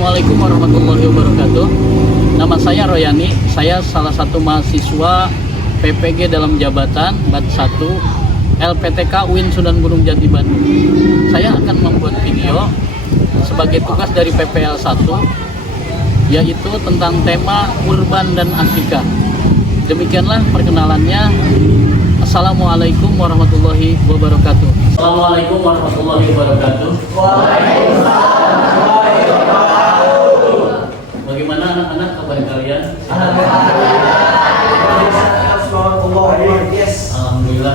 Assalamualaikum warahmatullahi wabarakatuh. Nama saya Royani, saya salah satu mahasiswa PPG dalam jabatan BAT 1 LPTK UIN Sunan Gunung Jati Bandung. Saya akan membuat video sebagai tugas dari PPL 1, yaitu tentang tema kurban dan akikah. Demikianlah perkenalannya. Assalamualaikum warahmatullahi wabarakatuh. Assalamualaikum warahmatullahi wabarakatuh. Bagaimana anak-anak kabar kalian? Alhamdulillah.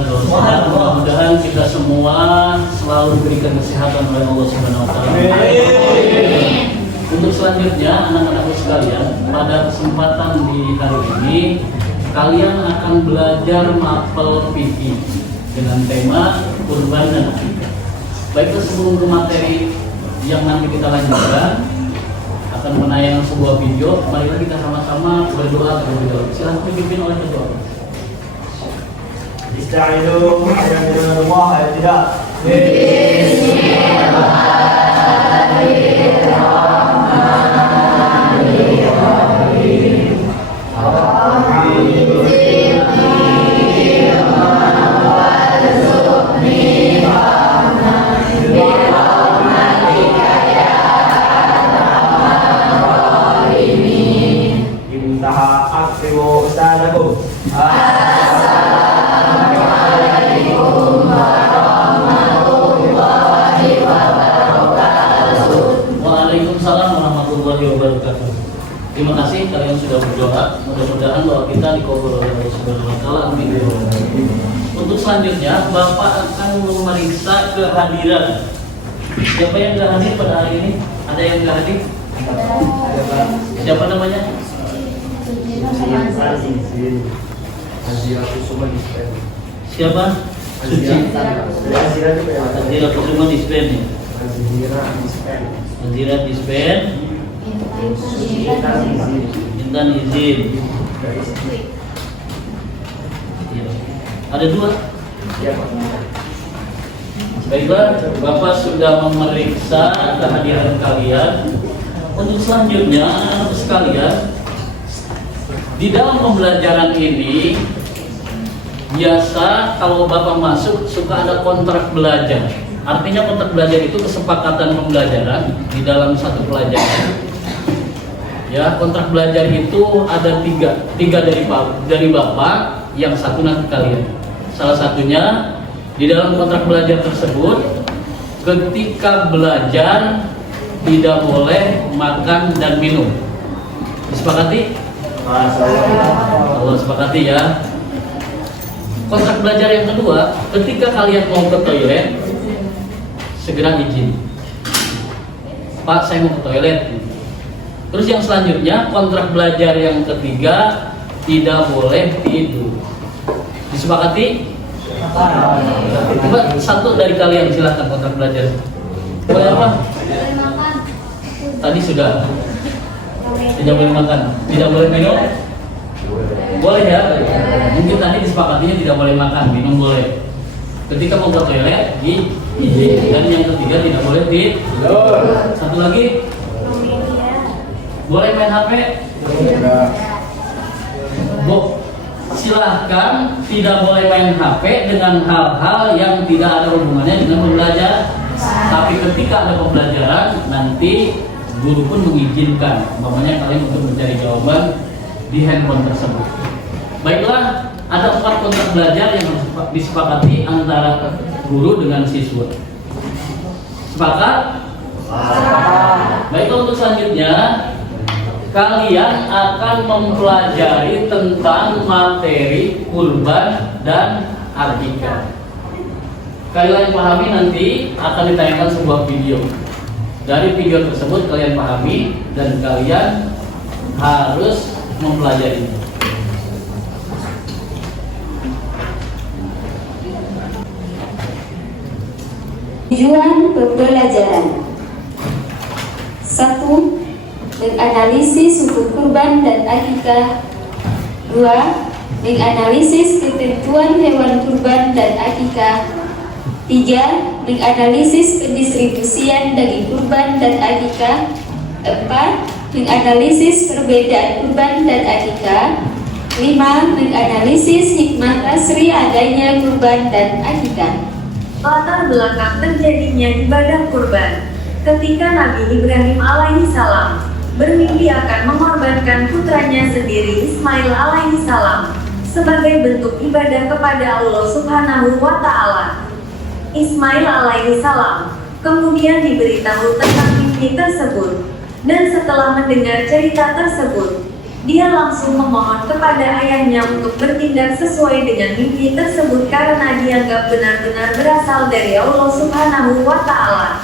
Mudah-mudahan kita semua selalu diberikan kesehatan oleh Allah Subhanahu wa taala. Untuk selanjutnya, anak-anakku sekalian, pada kesempatan di hari ini kalian akan belajar mapel fikih dengan tema kurban dan akikah. Baiklah, sebelum ke materi yang nanti kita lanjutkan, akan menayangkan sebuah video. Marilah kita sama-sama berdoa terlebih dahulu. Silahkan dipimpin oleh ketua. Ista'idu billahi ya tidak. Waalaikumsalam warahmatullahi wabarakatuh. Terima kasih kalian sudah berdoa. Mudah-mudahan doa kita dikabul oleh Allah Subhanahu wa taala. Amin. Untuk selanjutnya, Bapak akan memeriksa kehadiran. Siapa yang nggak hadir pada hari ini? Ada yang nggak hadir? Siapa namanya? Siapa? Suci. Azira Kusuma Dispen. Azira Dispen. Intan izin. Ada dua. Baiklah, Bapak sudah memeriksa kehadiran kalian. Untuk selanjutnya, anak sekalian, di dalam pembelajaran ini biasa kalau Bapak masuk suka ada kontrak belajar. Artinya kontrak belajar itu kesepakatan pembelajaran di dalam satu pelajaran. Ya, kontrak belajar itu ada tiga dari Bapak, yang satu nanti kalian. Salah satunya di dalam kontrak belajar tersebut, ketika belajar tidak boleh makan dan minum. Disepakati? Allah sepakati ya. Kontrak belajar yang kedua, ketika kalian mau ke toilet, segera izin. Pak, saya mau ke toilet. Terus yang selanjutnya, kontrak belajar yang ketiga, tidak boleh tidur. Disepakati? Coba satu dari kalian silahkan kontrak belajar. Boleh apa? Boleh makan. Tadi sudah. Tidak boleh makan, tidak boleh minum. Boleh ya? Mungkin tadi disepakatinya tidak boleh makan, minum boleh. Ketika mau ke toilet, izin. Dan yang ketiga tidak boleh tidur. Satu lagi, boleh main HP? Bu, silahkan tidak boleh main HP dengan hal-hal yang tidak ada hubungannya dengan pembelajaran. Tapi ketika ada pembelajaran, nanti guru pun mengizinkan, umpamanya kalian untuk mencari jawaban di handphone tersebut. Baiklah, ada 4 kontrak belajar yang harus disepakati antara guru dengan siswa. Sepakat? Baiklah, untuk selanjutnya kalian akan mempelajari tentang materi kurban dan akikah. Kalian pahami, nanti akan ditayangkan sebuah video. Dari video tersebut kalian pahami dan kalian harus mempelajarinya. Tujuan pembelajaran: 1. Menganalisis hukum kurban dan akikah. 2. Menganalisis ketentuan hewan kurban dan akikah. 3. Menganalisis pendistribusian daging kurban dan akikah. 4. Menganalisis perbedaan kurban dan akikah. 5. Menganalisis hikmah tasri adanya kurban dan akikah. Latar belakang terjadinya ibadah kurban. Ketika Nabi Ibrahim alaihissalam bermimpi akan mengorbankan putranya sendiri Ismail alaihissalam sebagai bentuk ibadah kepada Allah Subhanahu wa Ta'ala. Ismail alaihissalam kemudian diberitahu tentang mimpi tersebut, dan setelah mendengar cerita tersebut, dia langsung memohon kepada ayahnya untuk bertindak sesuai dengan mimpi tersebut karena dianggap benar-benar berasal dari Allah Subhanahu wa Ta'ala.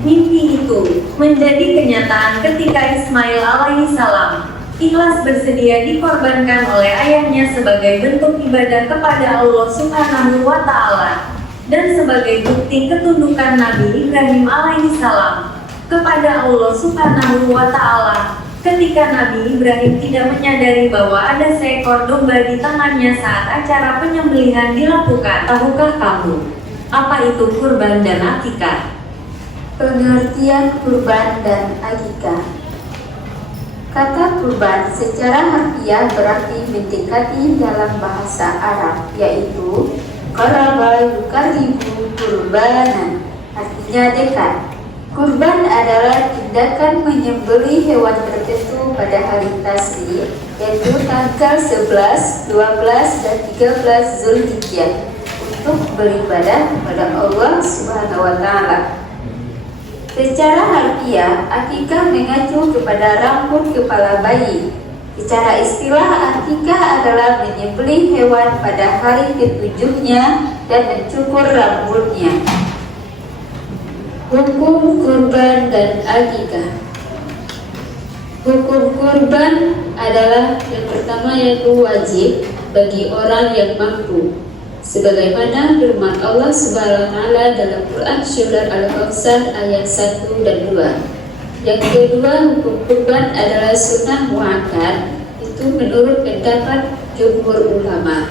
Mimpi itu menjadi kenyataan ketika Ismail alaihissalam ikhlas bersedia dikorbankan oleh ayahnya sebagai bentuk ibadah kepada Allah Subhanahu wa Ta'ala dan sebagai bukti ketundukan Nabi Ibrahim alaihissalam kepada Allah Subhanahu wa Ta'ala. Ketika Nabi Ibrahim tidak menyadari bahwa ada seekor domba di tangannya saat acara penyembelihan dilakukan. Tahukah kamu apa itu kurban dan akikah? Pengertian kurban dan akikah. Kata kurban secara harfiah berarti mendekati dalam bahasa Arab, yaitu qaraba yukaribu kurbanan, artinya dekat. Kurban adalah tindakan menyembelih hewan tertentu pada hari tasrik, yaitu tanggal 11, 12, dan 13 Zulhijjah untuk beribadah kepada Allah Subhanahu wa Ta'ala. Secara harfiah, akikah mengacu kepada rambut kepala bayi. Secara istilah, akikah adalah menyembelih hewan pada hari ketujuhnya dan mencukur rambutnya. Hukum kurban dan akikah. Hukum kurban adalah yang pertama yaitu wajib bagi orang yang mampu, sebagaimana firman Allah Subhanahu wa Ta'ala dalam Quran Surah Al-Kautsar ayat 1 dan 2. Yang kedua, hukum kurban adalah sunnah muakkad, itu menurut pendapat jumhur ulama.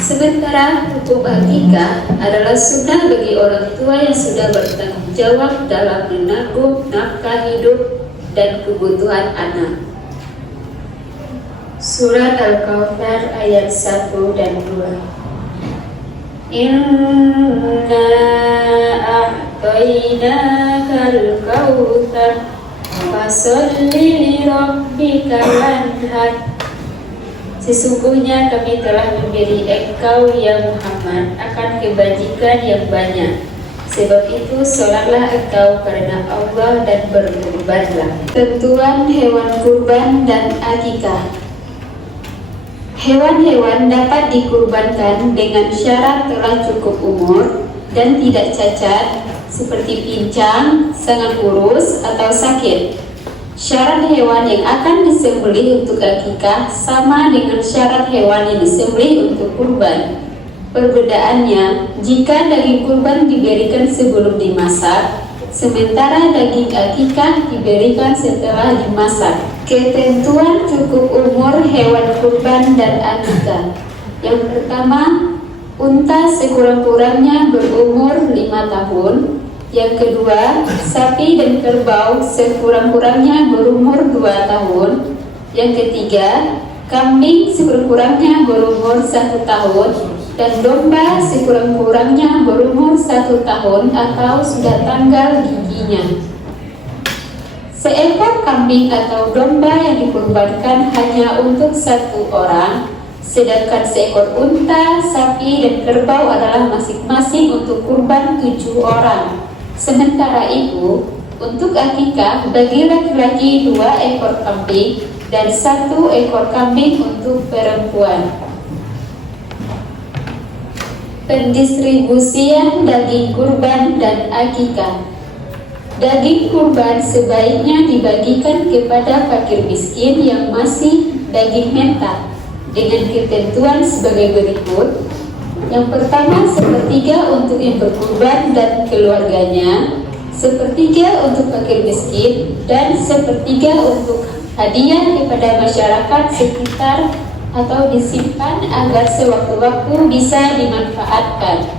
Sementara hukum akikah adalah sunnah bagi orang tua yang sudah bertanggung jawab dalam menanggung nafkah hidup dan kebutuhan anak. Surat Al-Kautsar ayat 1 dan 2. Inna a'tainakal kautsar fasholli li rabbika wanhar. Sesungguhnya kami telah memberi engkau ya Muhammad akan kebajikan yang banyak. Sebab itu sholatlah engkau karena Allah dan berkurbanlah. Tentuan hewan kurban dan akikah. Hewan-hewan dapat dikurbankan dengan syarat telah cukup umur dan tidak cacat, seperti pincang, sangat kurus, atau sakit. Syarat hewan yang akan disembelih untuk akikah sama dengan syarat hewan yang disembelih untuk kurban. Perbedaannya, jika daging kurban diberikan sebelum dimasak, sementara daging akikah diberikan setelah dimasak. Ketentuan cukup umur hewan kurban dan akikah. Yang pertama, unta sekurang-kurangnya berumur 5 tahun. Yang kedua, sapi dan kerbau sekurang-kurangnya berumur 2 tahun. Yang ketiga, kambing sekurang-kurangnya berumur 1 tahun. Dan domba sekurang-kurangnya berumur 1 tahun atau sudah tanggal giginya. Seekor kambing atau domba yang dikurbankan hanya untuk 1 orang, sedangkan seekor unta, sapi, dan kerbau adalah masing-masing untuk kurban 7 orang. Sementara itu, untuk akikah bagi laki-laki 2 ekor kambing dan 1 ekor kambing untuk perempuan. Pendistribusian daging kurban dan akikah. Daging kurban sebaiknya dibagikan kepada fakir miskin yang masih daging mentah dengan ketentuan sebagai berikut. Yang pertama, 1/3 untuk yang berkurban dan keluarganya, 1/3 untuk fakir miskin, dan 1/3 untuk hadiah kepada masyarakat sekitar atau disimpan agar sewaktu-waktu bisa dimanfaatkan.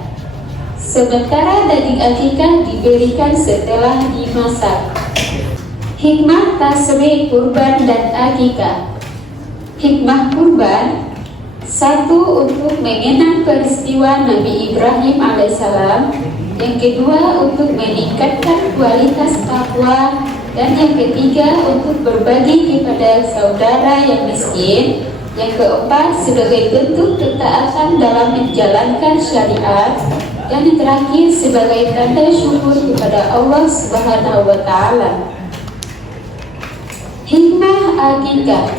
Sementara daging akikah diberikan setelah dimasak. Hikmah tasbih kurban dan akikah. Hikmah kurban: 1. Untuk mengenang peristiwa Nabi Ibrahim alaihissalam. Yang kedua, untuk meningkatkan kualitas takwa. Dan yang ketiga, untuk berbagi kepada saudara yang miskin. Yang keempat, sebagai bentuk ketaatan dalam menjalankan syariat. Dan yang terakhir, sebagai tanda syukur kepada Allah Subhanahu wa Ta'ala. Hikmah akikah: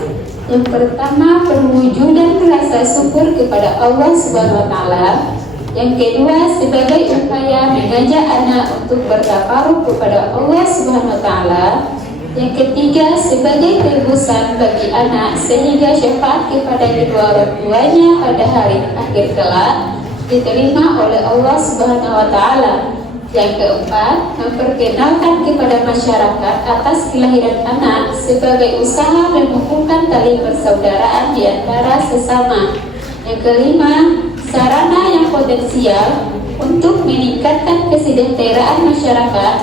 yang pertama, perwujudan rasa syukur kepada Allah Subhanahu wa Ta'ala. Yang kedua, sebagai upaya mengajak anak untuk bertakarub kepada Allah Subhanahu wa Ta'ala. Yang ketiga, sebagai tebusan bagi anak sehingga syafaat kepada kedua orang tuanya pada hari akhir kelak diterima oleh Allah Subhanahu wa Ta'ala. Yang keempat, memperkenalkan kepada masyarakat atas kelahiran anak sebagai usaha mengukuhkan tali persaudaraan di antara sesama. Yang kelima, sarana yang potensial untuk meningkatkan kesejahteraan masyarakat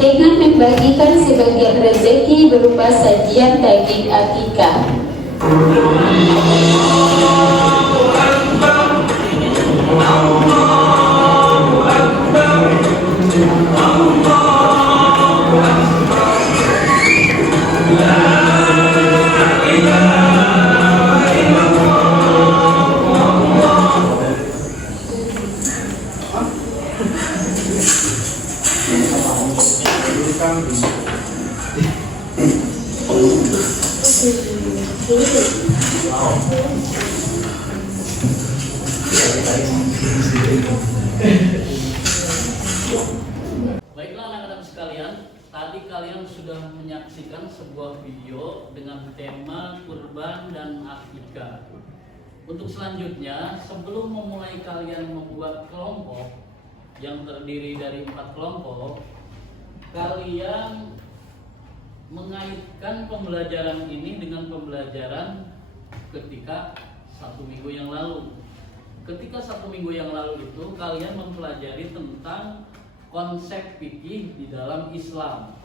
dengan membagikan sebagian rezeki berupa sajian daging akikah. Baiklah anak-anak sekalian, tadi kalian sudah menyaksikan sebuah video dengan tema kurban dan akikah. Untuk selanjutnya, sebelum memulai kalian membuat kelompok yang terdiri dari 4 kelompok, kalian mengaitkan pembelajaran ini dengan pembelajaran ketika 1 minggu yang lalu. Ketika 1 minggu yang lalu itu kalian mempelajari tentang konsep fikih di dalam Islam.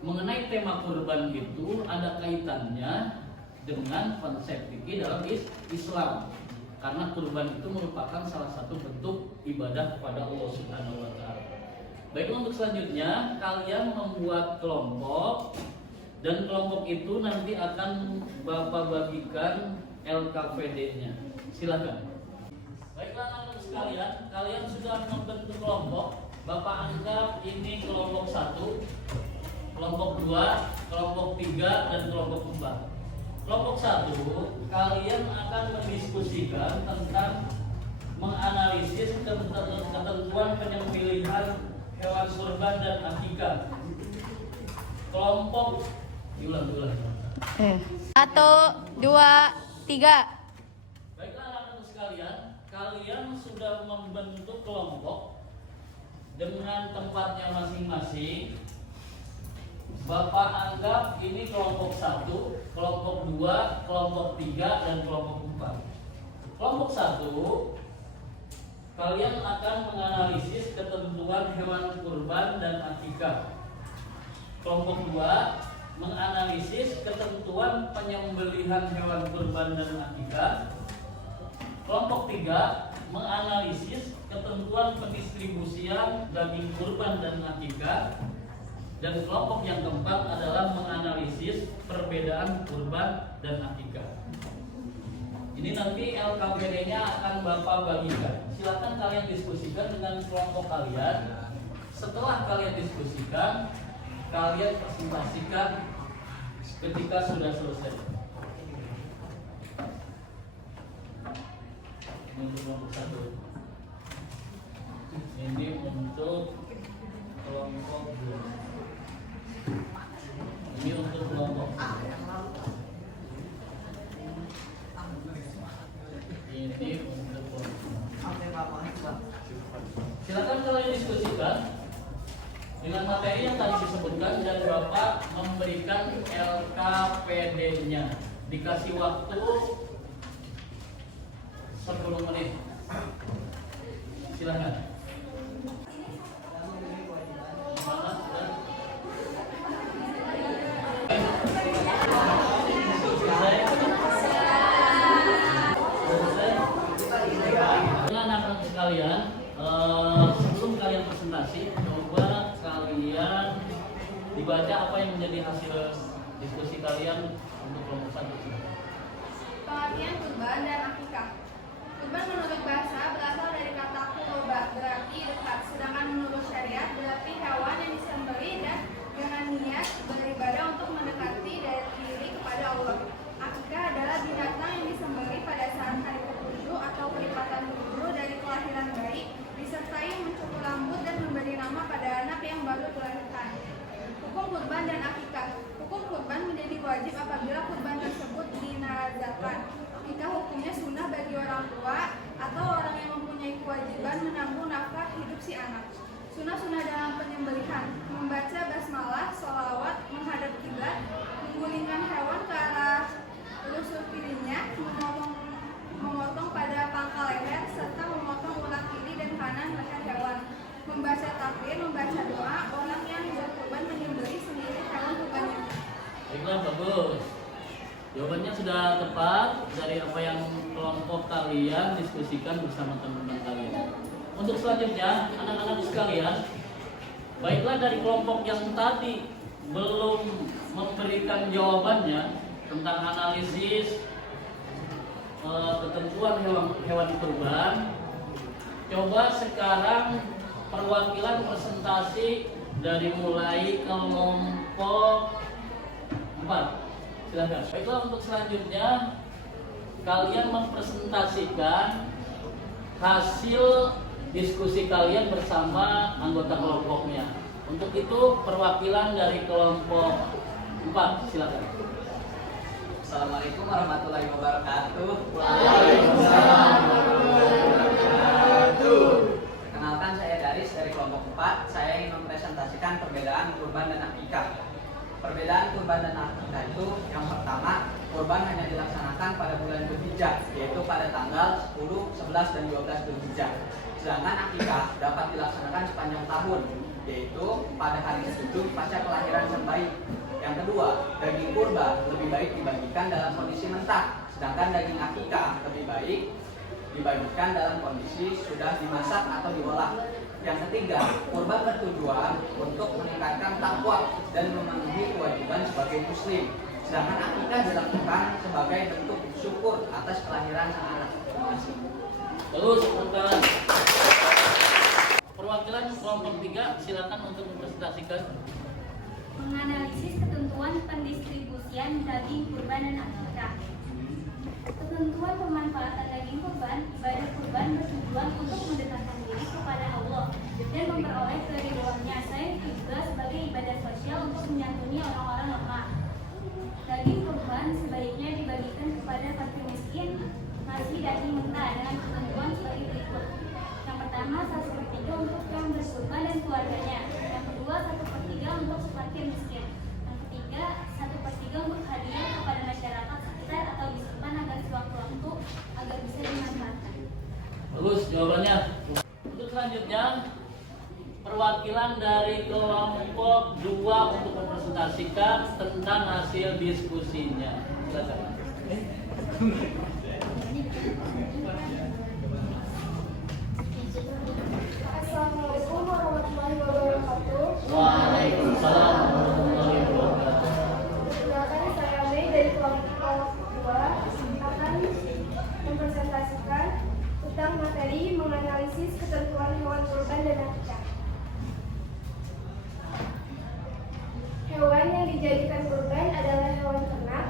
Mengenai tema kurban itu ada kaitannya dengan konsep fikih dalam Islam. Karena kurban itu merupakan salah satu bentuk ibadah kepada Allah Subhanahu wa Ta'ala. Baik, untuk selanjutnya kalian membuat kelompok, dan kelompok itu nanti akan Bapak bagikan LKPD-nya. Silakan. Baiklah anak-anak sekalian, kalian sudah membentuk kelompok. Bapak anggap ini kelompok 1, kelompok 2, kelompok 3, dan kelompok 4. Kelompok 1, kalian akan mendiskusikan tentang menganalisis ketentuan penyembelihan hewan kurban dan akikah. Kelompok diulang. 1, 2, 3. Baiklah anak-anak sekalian, kalian sudah membentuk kelompok dengan tempatnya masing-masing. Bapak anggap ini kelompok 1, kelompok 2, kelompok 3, dan kelompok 4. Kelompok 1, kalian akan menganalisis ketentuan hewan kurban dan akikah. Kelompok 2, menganalisis ketentuan penyembelihan hewan kurban dan akikah. Kelompok 3, menganalisis ketentuan pendistribusian daging kurban dan akikah. Dan kelompok yang keempat adalah menganalisis perbedaan kurban dan akikah. Ini nanti LKPD-nya akan Bapak bagikan. Silakan kalian diskusikan dengan kelompok kalian. Setelah kalian diskusikan, kalian presentasikan ketika sudah selesai. Ini untuk kelompok 1. Ini untuk kelompok 2. Ini untuk kelompok. Ini untuk kelompok. Silakan kalian diskusikan dengan materi yang tadi disebutkan dan Bapak memberikan LKPD-nya. Dikasih waktu 10 menit. Silakan. sekalian, sebelum kalian presentasi, coba kalian dibaca apa yang menjadi hasil diskusi kalian untuk kelompok 1. Pengertian kurban dan akikah. Kurban menurut bahasa berasal dari kata kurba, berarti dekat. Sedangkan menurut syariat berarti hewan yang disembelih dan dengan niat beribadah untuk mendekati diri kepada Allah. Akikah adalah binatang yang disembelih pada saat hari ke-7 atau kelipatan ke-7 dari kelahiran bayi, disertai mencukur rambut dan memberi nama pada anak yang baru dilahirkan. Hukum kurban dan akikah. Hukum kurban menjadi wajib apabila kurban tersebut dinazarkan. Akikah hukumnya sunnah bagi orang tua atau orang yang mempunyai kewajiban menanggung nafkah hidup si anak. Sunnah-sunnah dalam penyembelihan: membaca basmalah, sholawat, menghadap kiblat, menggulingkan hewan ke arah rusuk kirinya, memotong pada pangkal leher, serta memotong ulang kiri dan kanan leher hewan. Membaca takbir, membaca doa, orang yang berkurban menyembelih sendiri hewan kurbannya. Baiklah, bagus. Jawabannya sudah tepat dari apa yang kelompok kalian diskusikan bersama teman-teman kalian. Untuk selanjutnya, anak-anak sekalian, baiklah dari kelompok yang tadi belum memberikan jawabannya tentang analisis ketentuan hewan kurban, coba sekarang perwakilan presentasi dari mulai kelompok 4. Silakan. Baiklah, untuk selanjutnya kalian mempresentasikan hasil diskusi kalian bersama anggota kelompoknya. Untuk itu perwakilan dari kelompok 4, silakan. Assalamualaikum warahmatullahi wabarakatuh. Waalaikumsalam warahmatullahi wabarakatuh. Perkenalkan, saya Daris dari kelompok 4. Saya ingin mempresentasikan perbedaan kurban dan akikah. Perbedaan kurban dan akikah itu, yang pertama, kurban hanya dilaksanakan pada bulan Dzulhijjah, yaitu pada tanggal 10, 11, dan 12 Dzulhijjah. Sedangkan akikah dapat dilaksanakan sepanjang tahun, yaitu pada hari ke-7 pasca kelahiran sang bayi. Yang kedua, daging kurban lebih baik dibagikan dalam kondisi mentah, sedangkan daging akikah lebih baik dibagikan dalam kondisi sudah dimasak atau diolah. Yang ketiga, kurban bertujuan untuk meningkatkan takwa dan memenuhi kewajiban sebagai muslim, sedangkan akikah dilakukan sebagai bentuk syukur atas kelahiran sang anak. Terima kasih. Terus perwakilan kelompok 3, silakan untuk mempresentasikan. Menganalisis ketentuan pendistribusian daging kurban dan akikah. Ketentuan pemanfaatan daging kurban, ibadah kurban bertujuan untuk mendekatkan diri kepada Allah dan memperoleh keridhoannya. Selain itu juga sebagai ibadah sosial untuk menyantuni orang-orang lemah. Daging kurban sebaiknya dibagikan kepada fakir miskin, masih daging mentah dengan ketentuan sebagai berikut. Yang pertama, 1/3 untuk yang berkurban dan keluarganya. Yang kedua, 1/3 untuk fakir miskin. Yang ketiga, 1/3 untuk hadiah kepada masyarakat sekitar atau disimpan agar sewaktu-waktu agar bisa dimanfaatkan. Bagus jawabannya. Untuk selanjutnya perwakilan dari kelompok 2 untuk mempresentasikan tentang hasil diskusinya. Silakan. Assalamualaikum warahmatullahi wabarakatuh. Waalaikumsalam warahmatullahi wabarakatuh. Perkenalkan, saya Mei dari kelompok 2 akan mempresentasikan tentang materi menganalisis ketentuan hewan kurban dan akikah. Hewan yang dijadikan kurban adalah hewan ternak.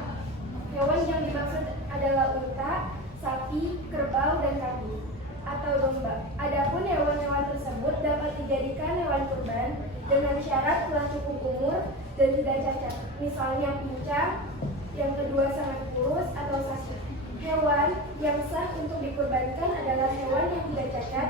Hewan yang dimaksud adalah unta, sapi, kerbau, dan kambing atau domba. Adapun hewan-hewan tersebut dapat dijadikan hewan kurban dengan syarat telah cukup umur dan tidak cacat. Misalnya pincang, yang kedua sangat kurus atau sakit. Hewan yang sah untuk dikurbankan adalah hewan yang tidak cacat,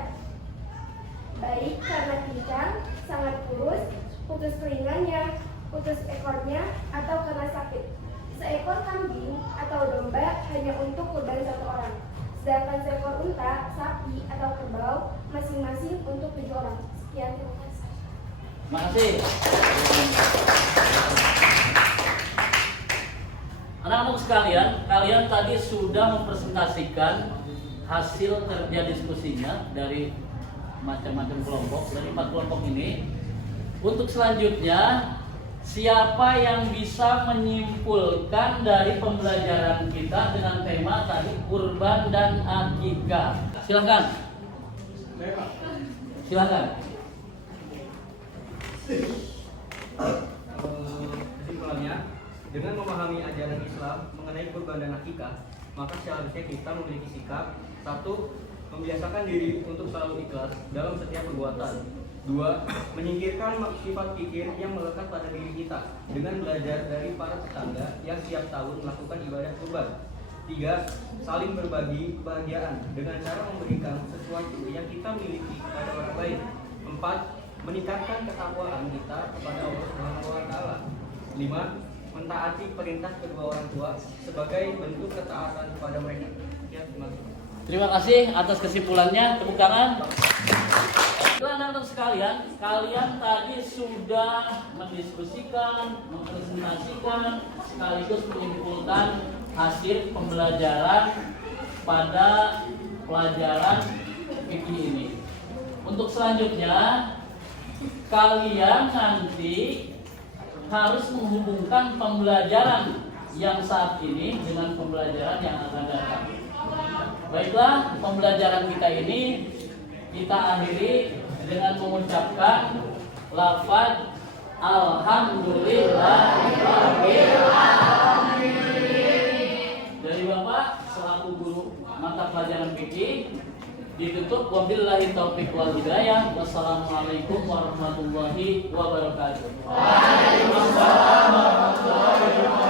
baik karena pincang, sangat kurus, putus telinganya, putus ekornya, atau karena sakit. Seekor kambing atau domba hanya untuk kurban 1 orang. Sedangkan seekor unta, sapi, atau kerbau masing-masing untuk 7 orang. Sekian, terima kasih. Terima kasih. Anak-anak sekalian, kalian tadi sudah mempresentasikan hasil kerja diskusinya dari macam-macam kelompok dari 4 kelompok ini. Untuk selanjutnya, siapa yang bisa menyimpulkan dari pembelajaran kita dengan tema tadi kurban dan akikah? Silakan. Silakan. Kesimpulannya, dengan memahami ajaran Islam mengenai kurban dan akikah, maka seharusnya kita memiliki sikap: 1. Membiasakan diri untuk selalu ikhlas dalam setiap perbuatan. 2. Menyingkirkan sifat pikir yang melekat pada diri kita dengan belajar dari para tetangga yang setiap tahun melakukan ibadah kurban. 3. Saling berbagi kebahagiaan dengan cara memberikan sesuatu yang kita miliki kepada orang lain. 4. Meningkatkan ketakwaan kita kepada Allah Subhanahu wa taala. 5. Mentaati perintah kedua orang tua sebagai bentuk ketaatan kepada mereka. Ya, terima kasih. Terima kasih atas kesimpulannya. Tepuk tangan. Anak-anak sekalian, kalian tadi sudah mendiskusikan, mempresentasikan, sekaligus menyimpulkan hasil pembelajaran pada pelajaran fikih ini. Untuk selanjutnya, kalian nanti harus menghubungkan pembelajaran yang saat ini dengan pembelajaran yang akan datang. Baiklah, pembelajaran kita ini kita akhiri dengan mengucapkan lafaz Alhamdulillahirabbil alamin. Dari Bapak selaku guru mata pelajaran fikih ditutup. Wabillahi taufiq wal hidayah. Wassalamualaikum warahmatullahi wabarakatuh. Waalaikumsalam warahmatullahi wabarakatuh.